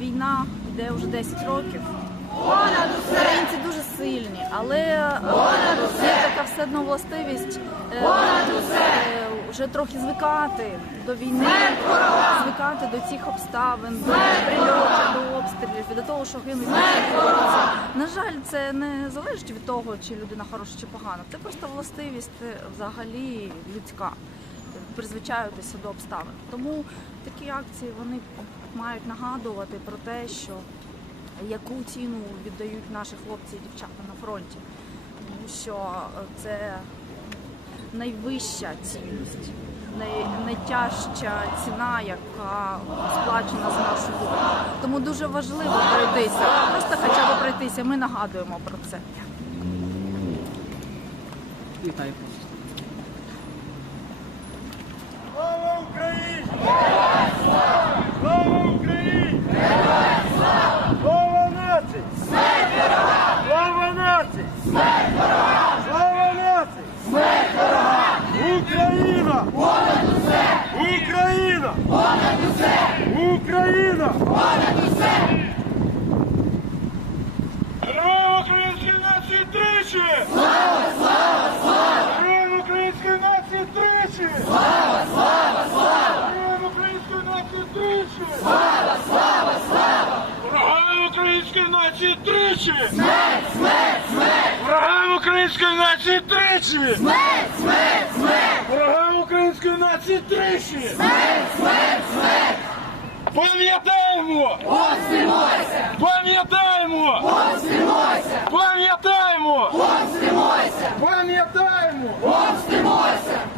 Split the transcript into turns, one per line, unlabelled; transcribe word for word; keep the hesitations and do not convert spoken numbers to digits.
війна йде вже десять років. Українці дуже сильні, але є така все одно властивість вже трохи звикати до війни, звикати до цих обставин, до прильотів, до обстрілів і до того, що гинуть українці. На жаль, це не залежить від того, чи людина хороша, чи погана. Це просто властивість взагалі людська, призвичаюватися до обставин. Тому такі акції вони мають нагадувати про те, що яку ціну віддають наші хлопці і дівчата на фронті. Тому що це найвища цінність, най, найтяжча ціна, яка сплачена за нашу волю. Тому дуже важливо пройтися, просто хоча б пройтися, ми нагадуємо про це.
Вітаю.
Слава Україні! Слава Україні! Слава нації!
Смерть ворогам!
Слава нації!
Смерть ворогам!
Слава нації!
Смерть ворогам!
Україна!
Понад усе!
Україна!
Понад усе!
Україна!
Понад усе!
Героям української нації тричі!
Слава, слава, слава!
Героям української нації тричі!
Слава, слава, слава!
Героям української нації тричі!
Слава, слава, слава!
Врагам української нації тричі!
Смерть, смерть, смерть!
Врагам української нації тричі!
Смерть, смерть, смерть!
Врагам української нації тричі!
Смерть, смерть, смерть!
Пам'ятаємо!
Помстимося!
Пам'ятаємо!
Помстимося!
Пам'ятаємо!
Помстимося!
Пам'ятаємо!
Помстимося!